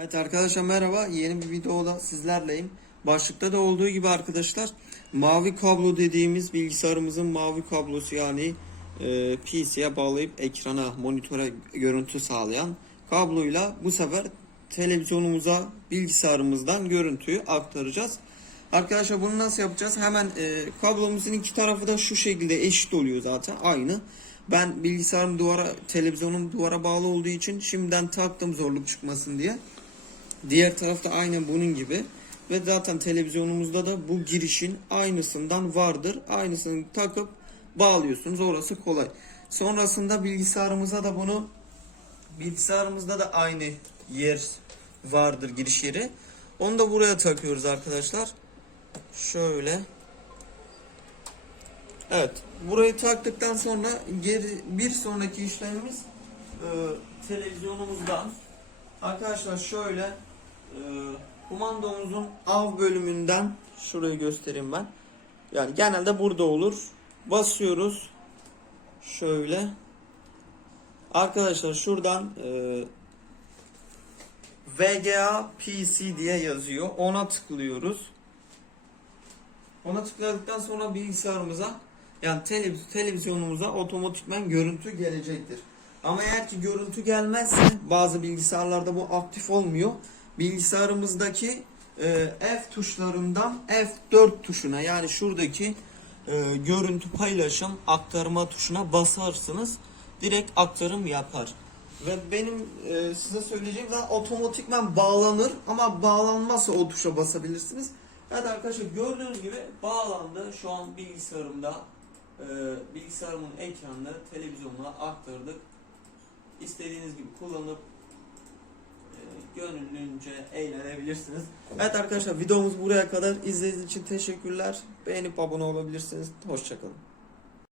Evet arkadaşlar merhaba. Yeni bir videoda sizlerleyim. Başlıkta da olduğu gibi arkadaşlar mavi kablo dediğimiz bilgisayarımızın mavi kablosu yani e, PC'ye bağlayıp ekrana, monitöre görüntü sağlayan kabloyla bu sefer televizyonumuza bilgisayarımızdan görüntüyü aktaracağız. Arkadaşlar bunu nasıl yapacağız? Hemen e, kablomuzun iki tarafı da şu şekilde eşit oluyor zaten aynı. Ben bilgisayarım duvara, televizyonum duvara bağlı olduğu için şimdiden taktım zorluk çıkmasın diye. Diğer tarafta aynen bunun gibi. Ve zaten televizyonumuzda da bu girişin aynısından vardır. Aynısını takıp bağlıyorsunuz. Orası kolay. Sonrasında bilgisayarımıza da bunu bilgisayarımızda da aynı yer vardır giriş yeri. Onu da buraya takıyoruz arkadaşlar. Şöyle. Evet. Burayı taktıktan sonra geri bir sonraki işlemimiz e, televizyonumuzdan arkadaşlar şöyle kumandomuzun av bölümünden şurayı göstereyim ben. Yani genelde burada olur. Basıyoruz. Şöyle. Arkadaşlar şuradan e, VGA PC diye yazıyor. Ona tıklıyoruz. Ona tıkladıktan sonra bilgisayarımıza yani televiz- televizyonumuza otomatikmen görüntü gelecektir. Ama eğer ki görüntü gelmezse bazı bilgisayarlarda bu aktif olmuyor. Bilgisayarımızdaki e, F tuşlarından F4 tuşuna yani şuradaki e, görüntü paylaşım aktarma tuşuna basarsınız. Direkt aktarım yapar. Ve benim e, size söyleyeceğim zaten otomatikman bağlanır ama bağlanmazsa o tuşa basabilirsiniz. Evet arkadaşlar gördüğünüz gibi bağlandı. Şu an bilgisayarımda e, bilgisayarımın ekranını televizyonuna aktardık. İstediğiniz gibi kullanıp gönlünce eğlenebilirsiniz. Evet arkadaşlar videomuz buraya kadar. İzlediğiniz için teşekkürler. Beğenip abone olabilirsiniz. Hoşçakalın.